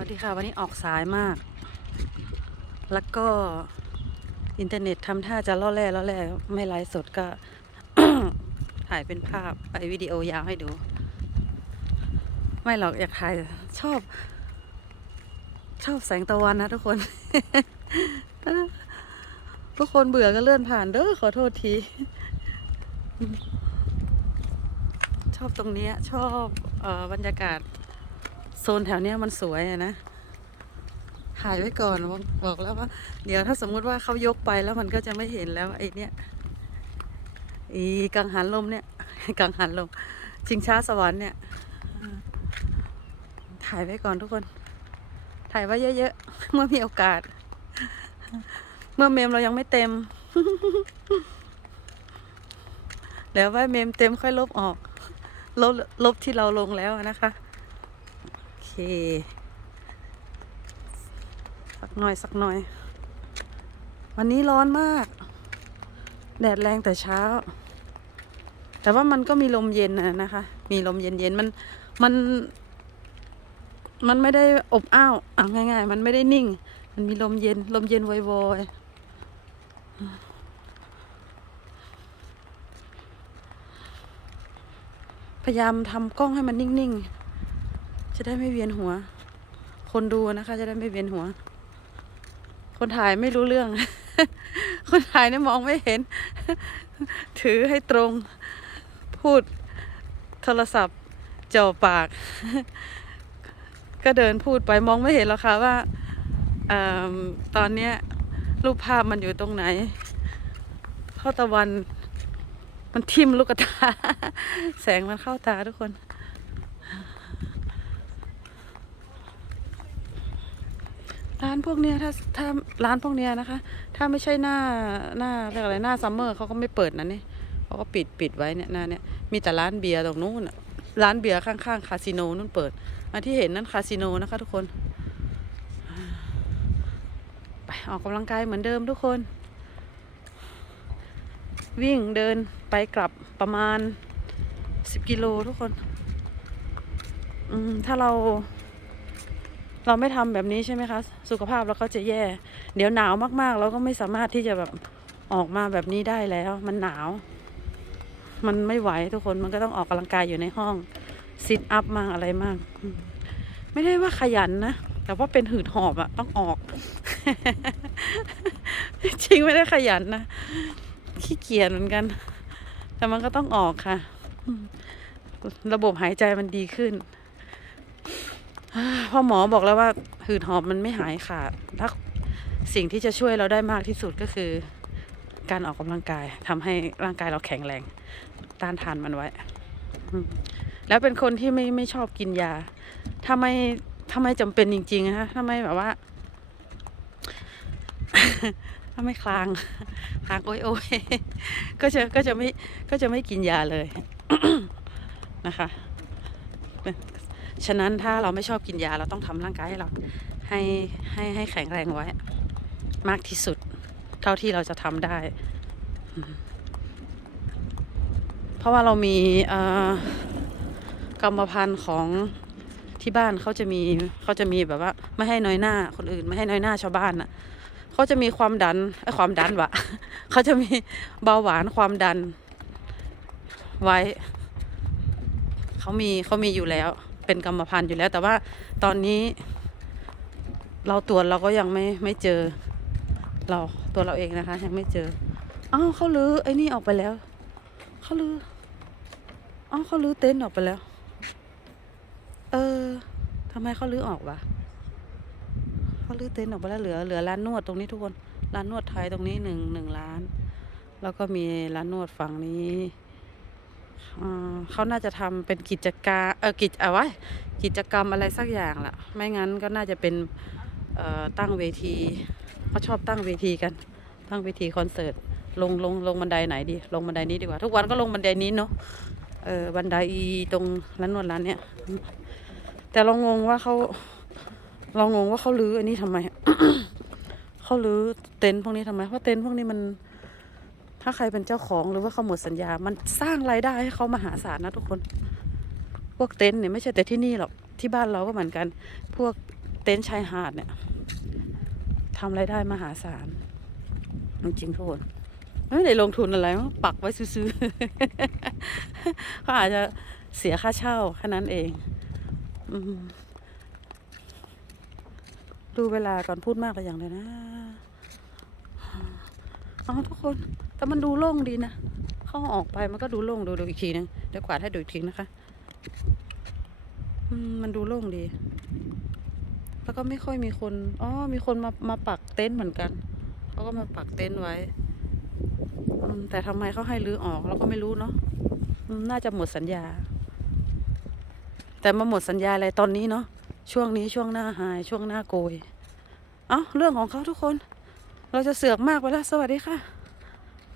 วัสดีค่ะ วันนี้ออกสายมาก แล้วก็อินเทอร์เน็ตทำท่าจะล่อแร่ล่อแร่ไม่ไลฟ์สดก็ ถ่ายเป็นภาพไปวิดีโอยาวให้ดู ไม่หรอกอยากถ่ายชอบ ชอบแสงตะวันนะทุกคน ทุกคนเบื่อก็เลื่อนผ่านเด้อขอโทษที ชอบตรงนี้ชอบออบรรยากาศ ซนแถวเนี้ยมันสวยนะถ่ายไว้ก่อนบอกบอกแล้วว่า เดี๋ยวถ้าสมมุติว่าเขายกไปแล้วมันก็จะไม่เห็นแล้วไอ้เนี้ยอีกังหันลมเนี่ยกังหันลมชิงช้าสวรรค์เนี่ยถ่ายไว้ก่อนทุกคน ถ่ายไว้เยอะๆ เมื่อมีโอกาส เมื่อเมมเรายังไม่เต็มเดี๋ยวว่าเมมเต็มค่อยลบออก ลบลบที่เราลงแล้วนะคะ สักหน่อยสักหน่อย วันนี้ร้อนมาก แดดแรงแต่เช้า แต่ว่ามันก็มีลมเย็นนะนะคะ มีลมเย็นเย็นมันมัน มันไม่ได้อบอ้าวอะง่าย ๆ มันไม่ได้นิ่ง มันมีลมเย็น ลมเย็นวอยๆพยายามทำกล้องให้มันนิ่ง ๆ จะได้ไม่เวียนหัว คนดูนะคะ จะได้ไม่เวียนหัว คนถ่ายไม่รู้เรื่อง คนถ่ายเนี่ยมองไม่เห็น ถือให้ตรง พูดโทรศัพท์จ่อปาก ก็เดินพูดไปมองไม่เห็นหรอกค่ะว่าอตอนเนี้ยรูปภาพมันอยู่ตรงไหนเพราะตะวันมันทิ่มลูกตา แสงมันเข้าตาทุกคน ร้านพวกเนี้ยถ้าถ้าร้านพวกเนี้ยนะคะ ถ้าไม่ใช่หน้าหน้าเรียกอะไรหน้าซัมเมอร์เขาก็ไม่เปิดนะนี่เขาก็ปิดปิดไว้เนี่ยหน้าเนี่ยมีแต่ร้านเบียร์ตรงนู้นร้านเบียร์ข้างๆคาสิโนนู่นเปิดอันที่เห็นนั่นคาสิโนนะคะทุกคนไปออกกำลังกายเหมือนเดิมทุกคน วิ่งเดินไปกลับประมาณสิบกิโลทุกคน อืมถ้าเรา เราไม่ทำแบบนี้ใช่ไหมคะ สุขภาพเราก็จะแย่ เดี๋ยวหนาวมากๆ เราก็ไม่สามารถที่จะแบบออกมาแบบนี้ได้แล้ว มันหนาว มันไม่ไหวทุกคนมันก็ต้องออกกำลังกายอยู่ในห้องซิทอัพมากอะไรมาก ไม่ได้ว่าขยันนะ แต่ว่าเป็นหืดหอบอะต้องออก จริงไม่ได้ขยันนะ ขี้เกียจเหมือนกัน แต่มันก็ต้องออกค่ะ ระบบหายใจมันดีขึ้น พ่อหมอบอกแล้วว่าหืดหอบมันไม่หายขาดถ้าสิ่งที่จะช่วยเราได้มากที่สุดก็คือ การออกกำลังกายทำให้ร่างกายเราแข็งแรง ต้านทานมันไว้ แล้วเป็นคนที่ไม่ไม่ชอบกินยา ถ้าไม่ถ้าไม่จำเป็นจริงๆนะคะถ้าไม่แบบว่า ถ้าไม่คลางคลางโอ้ยโอยก็จะก็จะไม่ก็จะไม่กินยาเลยนะคะ ฉะนั้นถ้าเราไม่ชอบกินยาเราต้องทำร่างกายให้เราให้ให้ให้แข็งแรงไว้ มากที่สุด เท่าที่เราจะทำได้ เพราะว่าเรามีกรรมพันธุ์ของที่บ้านเขาจะมีเขาจะมีแบบว่า ไม่ให้น้อยหน้าคนอื่น ไม่ให้น้อยหน้าชาวบ้านน่ะเขาจะมีความดันไอ้ความดันวะเขาจะมีเบาหวานความดันไว้เขามีเขามีอยู่แล้ว เป็นกรรมพันธุ์อยู่แล้ว แต่ว่าตอนนี้ เราตรวจเราก็ยังไม่ไม่เจอ เราตัวเราเองนะคะ ยังไม่เจออ้าวเขาลือไอ้นี่ออกไปแล้วเขาลืออ้าวเขาลือเต็นท์ออกไปแล้ว เออทำไมเขาลือออกวะเขาลือเต็นท์ออกไปแล้วเหลือเหลือร้านนวดตรงนี้ทุกคนร้านนวดไทยตรงนี้หนึ่งหนึ่งร้าน แล้วก็มีร้านนวดฝั่งนี้ เขาน่าจะทำเป็นกิจการเออกิจอาไว้กิจกรรมอะไรสักอย่างล่ะไม่งั้นก็น่าจะเป็นตั้งเวทีเขาชอบตั้งเวทีกัน ตั้งเวทีคอนเสิร์ตลงลงลงบันไดไหนดี ลงบันไดนี้ดีกว่า ทุกวันก็ลงบันไดนี้เนาะเออบันไดอีตรงร้านนวดร้านเนี้ยแต่เรางงว่าเขาเรางงว่าเขาลื้ออันนี้ทำไมเขาลื้อเต็นท์พวกนี้ทำไมเพราะเต็นท์พวกนี้มัน ถ้าใครเป็นเจ้าของหรือว่าเขาหมดสัญญา มันสร้างรายได้ให้เขามหาศาลนะทุกคน พวกเต็นท์เนี่ยไม่ใช่แต่ที่นี่หรอก ที่บ้านเราก็เหมือนกัน พวกเต็นท์ชายหาดเนี่ยทำรายได้มหาศาล จริงทุกคนไม่ได้ลงทุนอะไรปักไว้ซื้อๆเขาอาจจะเสียค่าเช่าแค่นั้นเองอดูเวลาก่อนพูดมากไปอย่างเลยนะ อ๋อทุกคน แต่มันดูโล่งดีนะ เข้าออกไปมันก็ดูโล่งดูดูอีกทีนึง เดี๋ยวกวาให้ดูอีกทีนะคะ อืม มันดูโล่งดี แล้วก็ไม่ค่อยมีคน อ๋อ มีคนมามาปักเต็นท์เหมือนกันเขาก็มาปักเต็นท์ไว้ แต่ทำไมเขาให้รื้อออกเราก็ไม่รู้เนาะน่าจะหมดสัญญา แต่มาหมดสัญญาอะไรตอนนี้เนาะ ช่วงนี้ช่วงหน้าหายช่วงหน้าโกย เอ้าเรื่องของเขาทุกคน เราจะเสือกมากไปแล้วสวัสดีค่ะ